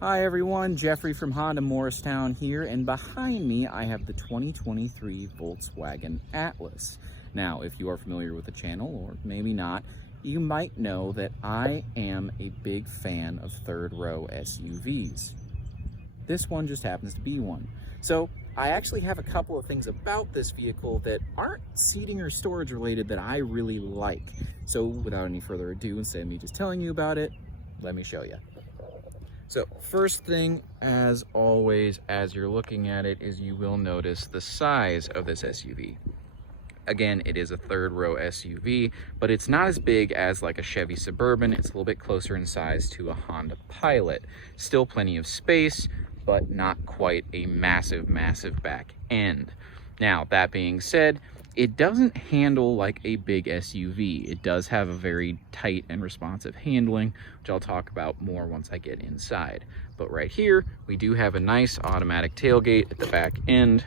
Hi everyone, Jeffrey from Honda Morristown here, and behind me I have the 2023 Volkswagen Atlas. Now, if you are familiar with the channel, or maybe not, you might know that I am a big fan of third row SUVs. This one just happens to be one. So I actually have a couple of things about this vehicle that aren't seating or storage related that I really like. So without any further ado, instead of me just telling you about it, let me show you. So first thing, as always, as you're looking at it, is you will notice the size of this SUV. Again, it is a third row SUV, but it's not as big as like a Chevy Suburban. It's a little bit closer in size to a Honda Pilot. Still plenty of space, but not quite a massive, massive back end. Now, that being said, it doesn't handle like a big SUV. It does have a very tight and responsive handling, which I'll talk about more once I get inside. But right here, we do have a nice automatic tailgate at the back end.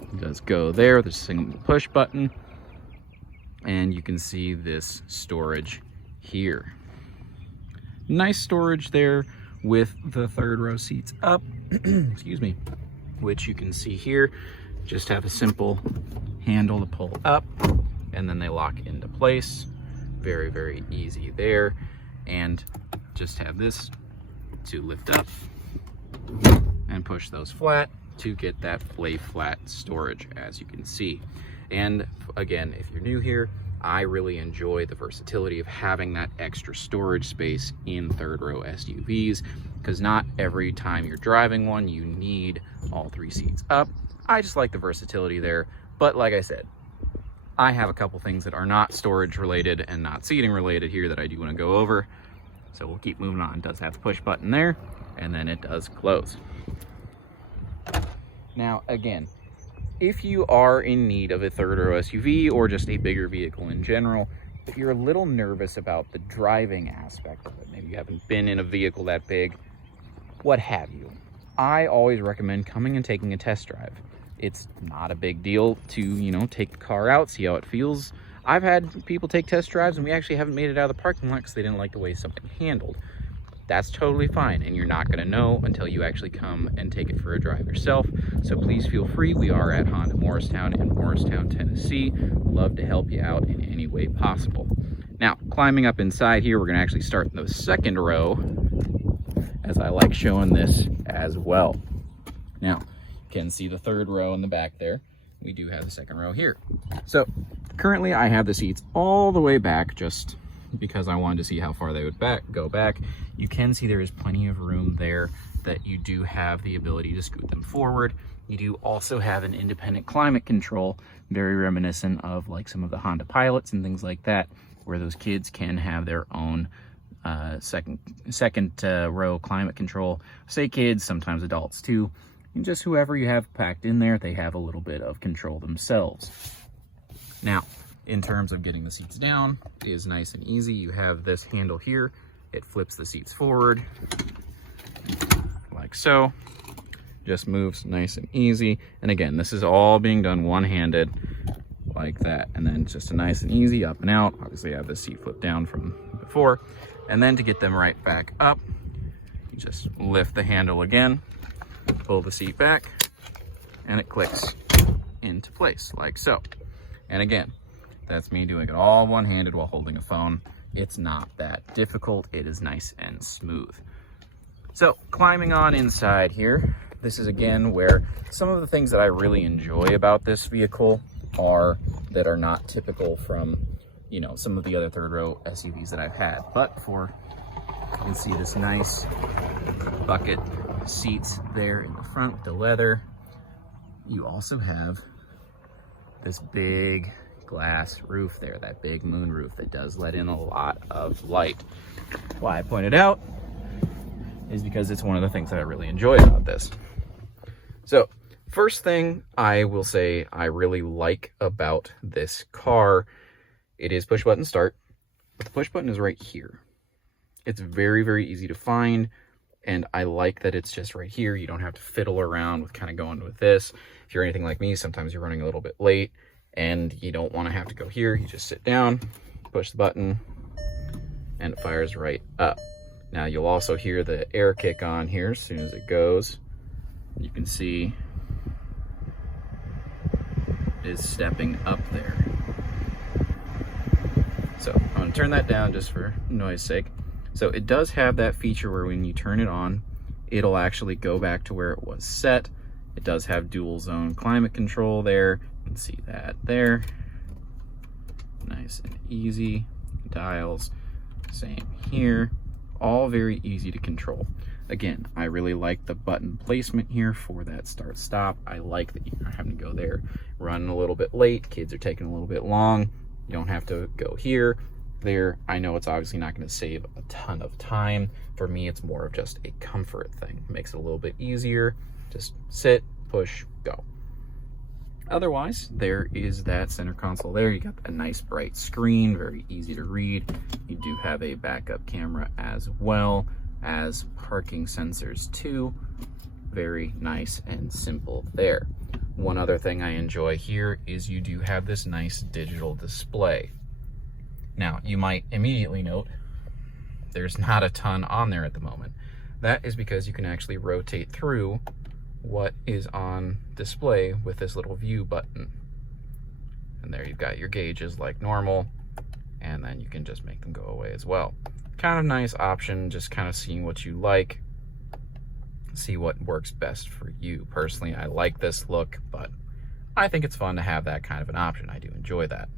It does go there. There's a single push button. And you can see this storage here. Nice storage there with the third row seats up, excuse me, which you can see here. Just have a simple handle to pull up and then they lock into place. Very, very easy there. And just have this to lift up and push those flat to get that lay flat storage, as you can see. And again, if you're new here, I really enjoy the versatility of having that extra storage space in third row SUVs, because not every time you're driving one, you need all three seats up. I just like the versatility there. But like I said, I have a couple things that are not storage related and not seating related here that I do want to go over. So we'll keep moving on. It does have the push button there, and then it does close. Now, again, if you are in need of a third row SUV or just a bigger vehicle in general, if you're a little nervous about the driving aspect of it, maybe you haven't been in a vehicle that big, what have you, I always recommend coming and taking a test drive. It's not a big deal to, take the car out, see how it feels. I've had people take test drives and we actually haven't made it out of the parking lot because they didn't like the way something handled. That's totally fine, and you're not gonna know until you actually come and take it for a drive yourself. So please feel free. We are at Honda Morristown in Morristown, Tennessee. Love to help you out in any way possible. Now, climbing up inside here, we're gonna actually start in the second row, as I like showing this as well. Now, you can see the third row in the back there. We do have the second row here. So currently I have the seats all the way back just because I wanted to see how far they would go back. You can see there is plenty of room there that you do have the ability to scoot them forward. You do also have an independent climate control, very reminiscent of like some of the Honda Pilots and things like that, where those kids can have their own second row climate control. Say kids, sometimes adults too. And just whoever you have packed in there, they have a little bit of control themselves. Now, in terms of getting the seats down, it is nice and easy. You have this handle here. It flips the seats forward like so. Just moves nice and easy. And again, this is all being done one-handed like that. And then just a nice and easy up and out. Obviously I have the seat flipped down from before. And then to get them right back up, you just lift the handle again, pull the seat back, and it clicks into place like so. And again, that's me doing it all one-handed while holding a phone. It's not that difficult. It is nice and smooth. So climbing on inside here, this is again where some of the things that I really enjoy about this vehicle that are not typical from, some of the other third row SUVs that I've had. But you can see this nice bucket seats there in the front with the leather. You also have this big glass roof there, that big moon roof that does let in a lot of light. Why I pointed out is because it's one of the things that I really enjoy about this. So first thing I will say I really like about this car, it is push button start, but the push button is right here. It's very, very easy to find, and I like that it's just right here. You don't have to fiddle around with kind of going with this. If you're anything like me, sometimes you're running a little bit late and you don't want to have to go here. You just sit down, push the button, and it fires right up. Now you'll also hear the air kick on here as soon as it goes. You can see it is stepping up there. So I'm gonna turn that down just for noise sake. So it does have that feature where when you turn it on, it'll actually go back to where it was set. It does have dual zone climate control there. You can see that there. Nice and easy. Dials, same here. All very easy to control. Again, I really like the button placement here for that start stop. I like that you're not having to go there, running a little bit late, kids are taking a little bit long. You don't have to go here, there. I know it's obviously not going to save a ton of time. For me, it's more of just a comfort thing. Makes it a little bit easier. Just sit, push, go. Otherwise, there is that center console there. You got a nice bright screen, very easy to read. You do have a backup camera as well as parking sensors too. Very nice and simple there. One other thing I enjoy here is you do have this nice digital display. Now, you might immediately note there's not a ton on there at the moment. That is because you can actually rotate through what is on display with this little view button. And there you've got your gauges like normal, and then you can just make them go away as well. Kind of nice option, just kind of seeing what you like, see what works best for you. Personally, I like this look, but I think it's fun to have that kind of an option. I do enjoy that.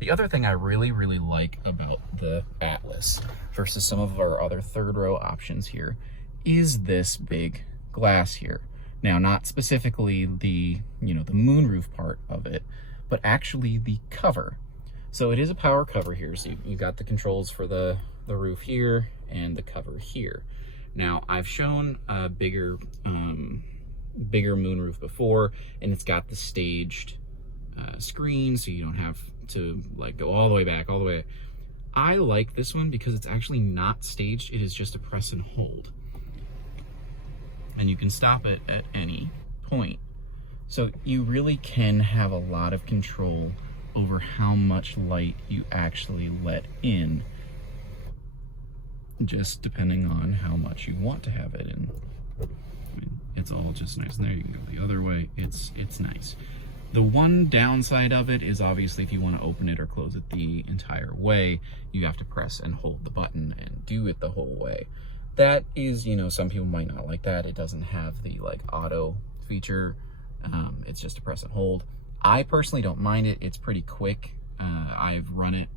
The other thing I really like about the Atlas versus some of our other third row options here is this big glass here. Now, not specifically the, the moonroof part of it, but actually the cover. So it is a power cover here. So you got the controls for the roof here and the cover here. Now, I've shown a bigger moonroof before, and it's got the staged screen, so you don't have to like go all the way back, all the way. I like this one because it's actually not staged. It is just a press and hold. And you can stop it at any point. So you really can have a lot of control over how much light you actually let in, just depending on how much you want to have it in. I mean, it's all just nice. And there you can go the other way. It's nice. The one downside of it is obviously if you want to open it or close it the entire way, you have to press and hold the button and do it the whole way. That is, some people might not like that. It doesn't have the like auto feature. It's just a press and hold. I personally don't mind it. It's pretty quick. I've run it,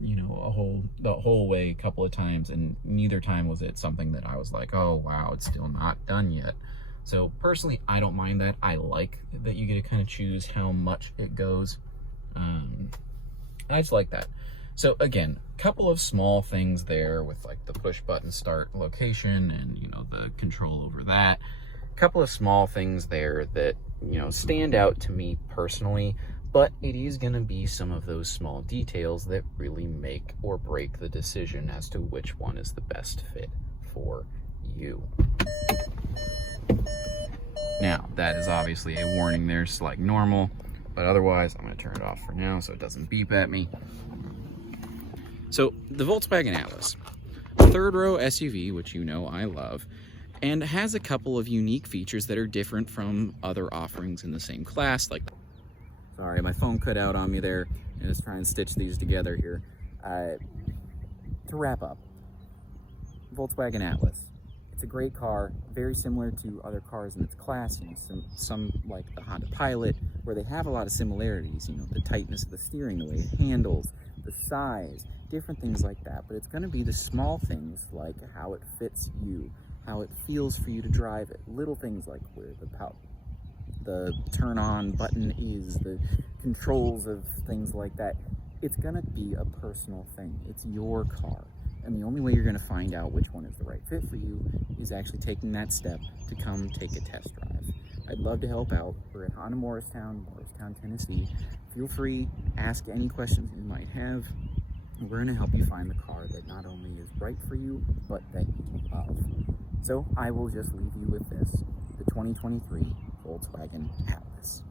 the whole way a couple of times, and neither time was it something that I was like, oh wow, it's still not done yet. So personally, I don't mind that. I like that you get to kind of choose how much it goes. I just like that. So again, a couple of small things there with like the push button start location and, the control over that. A couple of small things there that, stand out to me personally, but it is going to be some of those small details that really make or break the decision as to which one is the best fit for you. Now, that is obviously a warning there, just like normal, but otherwise, I'm going to turn it off for now so it doesn't beep at me. So, the Volkswagen Atlas, third row SUV, which I love, and has a couple of unique features that are different from other offerings in the same class. Like, sorry, my phone cut out on me there, and just trying to stitch these together here. To wrap up, Volkswagen Atlas. It's a great car, very similar to other cars in its class, some like the Honda Pilot, where they have a lot of similarities, the tightness of the steering, the way it handles, the size, different things like that. But it's going to be the small things like how it fits you, how it feels for you to drive it, little things like where the turn on button is, the controls of things like that. It's going to be a personal thing. It's your car. And the only way you're going to find out which one is the right fit for you is actually taking that step to come take a test drive. I'd love to help out. We're at Honda Morristown, Tennessee. Feel free, ask any questions you might have. We're going to help you find the car that not only is right for you, but that you love. So I will just leave you with this, the 2023 Volkswagen Atlas.